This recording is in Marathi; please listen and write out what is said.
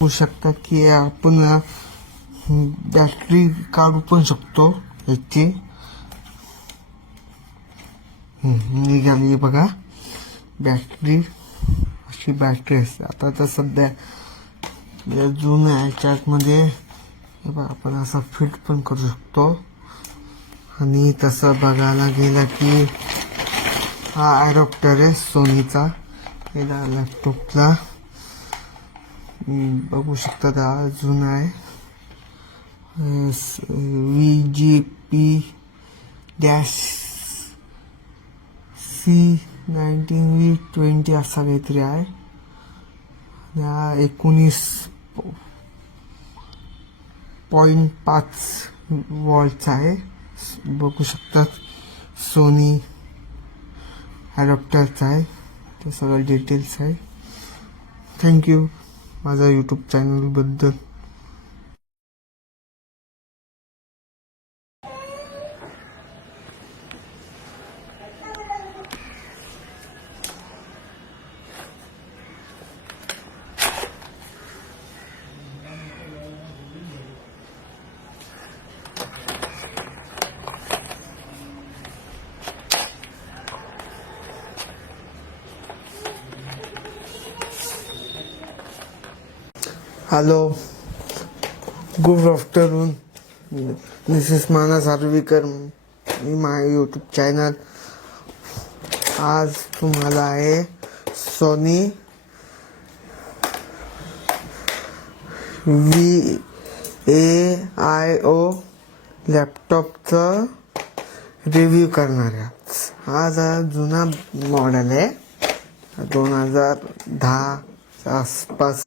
होऊ शकतात की आपण बॅटरी काढू पण शकतो याची. निघाली बघा बॅटरी, अशी बॅटरी असते. आता तर सध्या जुन्या ह्याच्यामध्ये आपण असं फिट पण करू शकतो. आणि तसं बघायला गेलं की हा ॲडॉप्टर आहे सोनीचा, याला लॅपटॉपला बघू शकता. हा जुना आहे, VGP-C19V20 असा काहीतरी आहे. हा 19.5 वॉल्टचा आहे. बघू शकतात सोनी ॲडॉप्टरचा आहे. ते सगळं डिटेल्स आहे. थँक्यू माझा यूट्यूब चॅनलबद्दल. Hello, good afternoon. This is Manas Arvikar in my YouTube channel. आज तुम्हाला आहे सोनी VAIO लॅपटॉपचं रिव्ह्यू करणार आहे. आज जुना मॉडेल आहे, 2010 आसपास